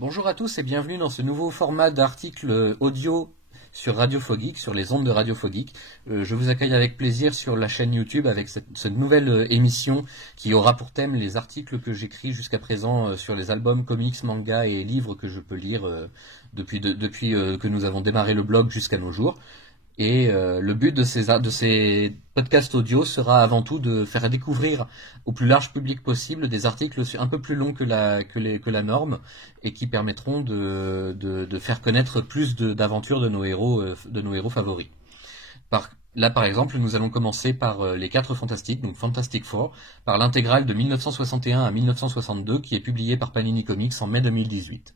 Bonjour à tous et bienvenue dans ce nouveau format d'article audio sur Radio Fogeek, sur les ondes de Radio Fogeek. Je vous accueille avec plaisir sur la chaîne YouTube avec cette nouvelle émission qui aura pour thème les articles que j'écris jusqu'à présent sur les albums, comics, mangas et livres que je peux lire depuis que nous avons démarré le blog jusqu'à nos jours. Et le but de ces podcasts audio sera avant tout de faire découvrir au plus large public possible des articles un peu plus longs que la norme et qui permettront de faire connaître plus d'aventures de nos héros favoris. Par exemple, nous allons commencer par les 4 Fantastiques, donc Fantastic Four, par l'intégrale de 1961 à 1962 qui est publiée par Panini Comics en mai 2018.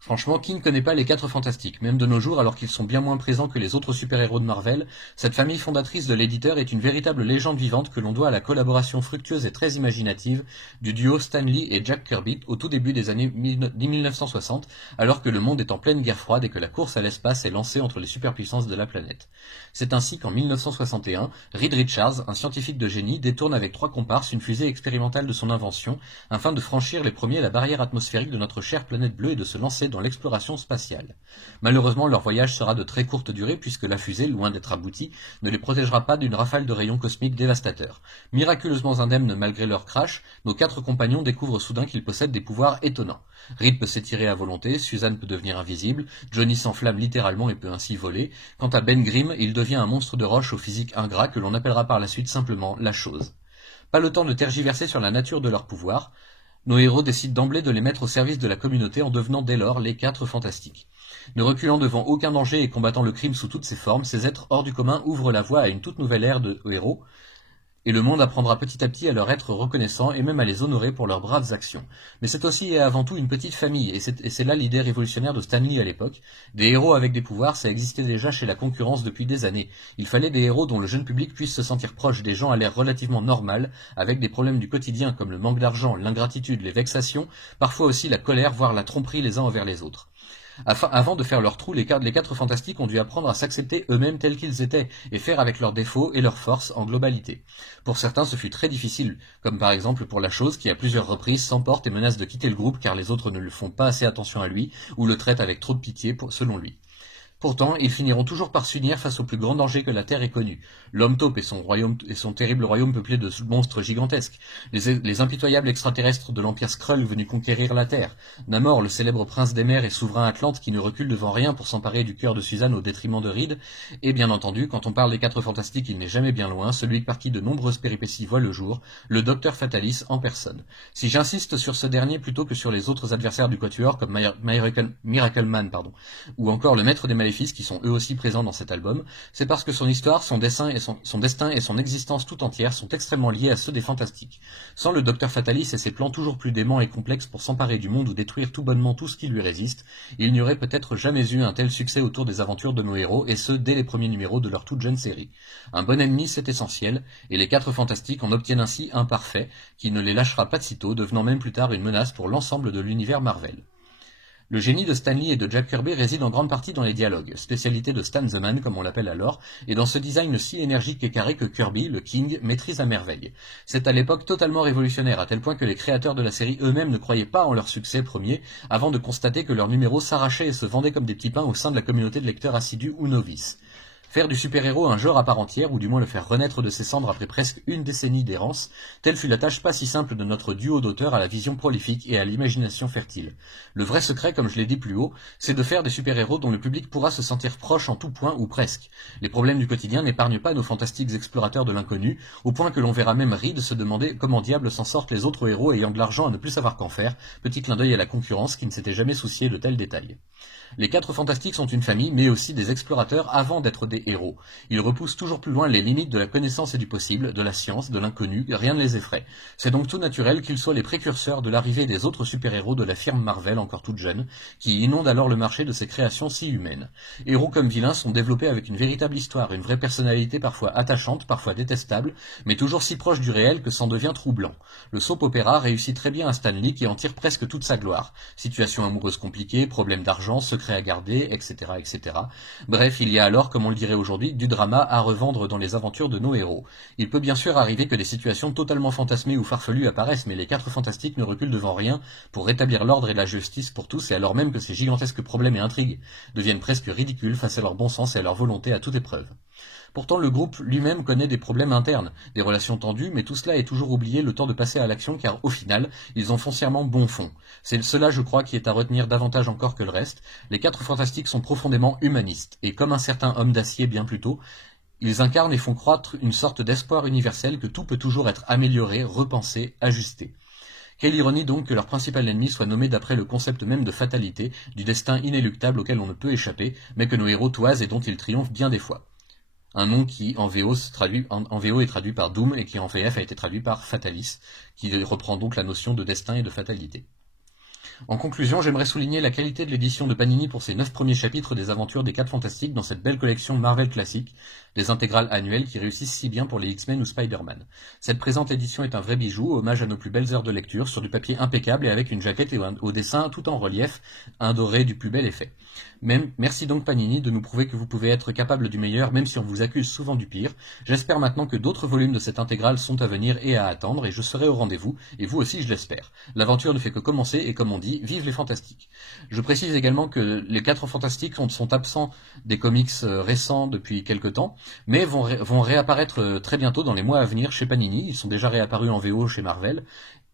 Franchement, qui ne connaît pas les 4 Fantastiques? Même de nos jours, alors qu'ils sont bien moins présents que les autres super-héros de Marvel, cette famille fondatrice de l'éditeur est une véritable légende vivante que l'on doit à la collaboration fructueuse et très imaginative du duo Stan Lee et Jack Kirby au tout début des années 1960, alors que le monde est en pleine guerre froide et que la course à l'espace est lancée entre les superpuissances de la planète. C'est ainsi qu'en 1961, Reed Richards, un scientifique de génie, détourne avec 3 comparses une fusée expérimentale de son invention, afin de franchir les premiers la barrière atmosphérique de notre chère planète bleue et de se lancer dans l'exploration spatiale. Malheureusement, leur voyage sera de très courte durée puisque la fusée, loin d'être aboutie, ne les protégera pas d'une rafale de rayons cosmiques dévastateurs. Miraculeusement indemnes malgré leur crash, nos 4 compagnons découvrent soudain qu'ils possèdent des pouvoirs étonnants. Reed peut s'étirer à volonté, Suzanne peut devenir invisible, Johnny s'enflamme littéralement et peut ainsi voler. Quant à Ben Grimm, il devient un monstre de roche au physique ingrat que l'on appellera par la suite simplement la chose. Pas le temps de tergiverser sur la nature de leurs pouvoirs. Nos héros décident d'emblée de les mettre au service de la communauté en devenant dès lors les 4 Fantastiques. Ne reculant devant aucun danger et combattant le crime sous toutes ses formes, ces êtres hors du commun ouvrent la voie à une toute nouvelle ère de héros, et le monde apprendra petit à petit à leur être reconnaissant et même à les honorer pour leurs braves actions. Mais c'est aussi et avant tout une petite famille, et c'est là l'idée révolutionnaire de Stan Lee à l'époque. Des héros avec des pouvoirs, ça existait déjà chez la concurrence depuis des années. Il fallait des héros dont le jeune public puisse se sentir proche des gens à l'air relativement normal, avec des problèmes du quotidien comme le manque d'argent, l'ingratitude, les vexations, parfois aussi la colère, voire la tromperie les uns envers les autres. Avant de faire leur trou, les 4 Fantastiques ont dû apprendre à s'accepter eux-mêmes tels qu'ils étaient, et faire avec leurs défauts et leurs forces en globalité. Pour certains, ce fut très difficile, comme par exemple pour la chose qui à plusieurs reprises s'emporte et menace de quitter le groupe car les autres ne lui font pas assez attention à lui, ou le traitent avec trop de pitié selon lui. Pourtant, ils finiront toujours par s'unir face au plus grand danger que la Terre ait connu. L'homme taupe et son terrible royaume peuplé de monstres gigantesques. Les impitoyables extraterrestres de l'Empire Skrull venus conquérir la Terre. Namor, le célèbre prince des mers et souverain Atlante qui ne recule devant rien pour s'emparer du cœur de Suzanne au détriment de Reed. Et bien entendu, quand on parle des 4 Fantastiques, il n'est jamais bien loin, celui par qui de nombreuses péripéties voient le jour, le Docteur Fatalis en personne. Si j'insiste sur ce dernier plutôt que sur les autres adversaires du Quatuor comme Miracle Man, ou encore le Maître des Maléfices, qui sont eux aussi présents dans cet album, c'est parce que son histoire, son destin et son existence tout entière sont extrêmement liés à ceux des Fantastiques. Sans le Docteur Fatalis et ses plans toujours plus déments et complexes pour s'emparer du monde ou détruire tout bonnement tout ce qui lui résiste, il n'y aurait peut-être jamais eu un tel succès autour des aventures de nos héros, et ce, dès les premiers numéros de leur toute jeune série. Un bon ennemi, c'est essentiel, et les 4 Fantastiques en obtiennent ainsi un parfait, qui ne les lâchera pas de sitôt, devenant même plus tard une menace pour l'ensemble de l'univers Marvel. Le génie de Stan Lee et de Jack Kirby réside en grande partie dans les dialogues, spécialité de Stan the Man comme on l'appelle alors, et dans ce design si énergique et carré que Kirby, le King, maîtrise à merveille. C'est à l'époque totalement révolutionnaire, à tel point que les créateurs de la série eux-mêmes ne croyaient pas en leur succès premier, avant de constater que leurs numéros s'arrachaient et se vendaient comme des petits pains au sein de la communauté de lecteurs assidus ou novices. Faire du super-héros un genre à part entière, ou du moins le faire renaître de ses cendres après presque une décennie d'errance, telle fut la tâche pas si simple de notre duo d'auteurs à la vision prolifique et à l'imagination fertile. Le vrai secret, comme je l'ai dit plus haut, c'est de faire des super-héros dont le public pourra se sentir proche en tout point ou presque. Les problèmes du quotidien n'épargnent pas nos fantastiques explorateurs de l'inconnu, au point que l'on verra même Reed se demander comment diable s'en sortent les autres héros ayant de l'argent à ne plus savoir qu'en faire, petit clin d'œil à la concurrence qui ne s'était jamais soucié de tels détails. Les 4 Fantastiques sont une famille, mais aussi des explorateurs avant d'être des héros. Ils repoussent toujours plus loin les limites de la connaissance et du possible, de la science, de l'inconnu, rien ne les effraie. C'est donc tout naturel qu'ils soient les précurseurs de l'arrivée des autres super-héros de la firme Marvel, encore toute jeune, qui inonde alors le marché de ces créations si humaines. Héros comme vilains sont développés avec une véritable histoire, une vraie personnalité parfois attachante, parfois détestable, mais toujours si proche du réel que c'en devient troublant. Le soap-opéra réussit très bien à Stan Lee qui en tire presque toute sa gloire. Situation amoureuse compliquée, problèmes d'argent, secrets à garder, etc., etc. Bref, il y a alors, comme on le dirait dirait aujourd'hui, du drama à revendre dans les aventures de nos héros. Il peut bien sûr arriver que des situations totalement fantasmées ou farfelues apparaissent, mais les 4 Fantastiques ne reculent devant rien pour rétablir l'ordre et la justice pour tous, et alors même que ces gigantesques problèmes et intrigues deviennent presque ridicules face à leur bon sens et à leur volonté à toute épreuve. Pourtant, le groupe lui-même connaît des problèmes internes, des relations tendues, mais tout cela est toujours oublié le temps de passer à l'action car, au final, ils ont foncièrement bon fond. C'est cela, je crois, qui est à retenir davantage encore que le reste. Les 4 Fantastiques sont profondément humanistes, et comme un certain homme d'acier bien plus tôt, ils incarnent et font croître une sorte d'espoir universel que tout peut toujours être amélioré, repensé, ajusté. Quelle ironie donc que leur principal ennemi soit nommé d'après le concept même de fatalité, du destin inéluctable auquel on ne peut échapper, mais que nos héros toisent et dont ils triomphent bien des fois. Un nom qui en VO, en VO est traduit par Doom et qui en VF a été traduit par Fatalis, qui reprend donc la notion de destin et de fatalité. En conclusion, j'aimerais souligner la qualité de l'édition de Panini pour ses 9 premiers chapitres des aventures des 4 Fantastiques dans cette belle collection Marvel classique, des intégrales annuelles qui réussissent si bien pour les X-Men ou Spider-Man. Cette présente édition est un vrai bijou, hommage à nos plus belles heures de lecture, sur du papier impeccable et avec une jaquette et au dessin tout en relief, un doré du plus bel effet. Merci donc Panini de nous prouver que vous pouvez être capable du meilleur même si on vous accuse souvent du pire. J'espère maintenant que d'autres volumes de cette intégrale sont à venir et à attendre et je serai au rendez-vous, et vous aussi je l'espère. L'aventure ne fait que commencer et comme on dit, vive les Fantastiques. Je précise également que les 4 Fantastiques sont absents des comics récents depuis quelque temps, mais vont réapparaître très bientôt dans les mois à venir chez Panini. Ils sont déjà réapparus en VO chez Marvel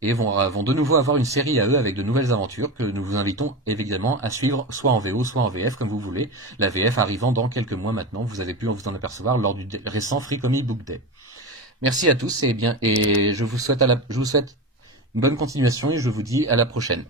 et vont de nouveau avoir une série à eux avec de nouvelles aventures que nous vous invitons évidemment à suivre soit en VO soit en VF comme vous voulez, la VF arrivant dans quelques mois maintenant, vous avez pu vous en apercevoir lors du récent Free Comic Book Day. Merci à tous et je vous souhaite une bonne continuation et je vous dis à la prochaine.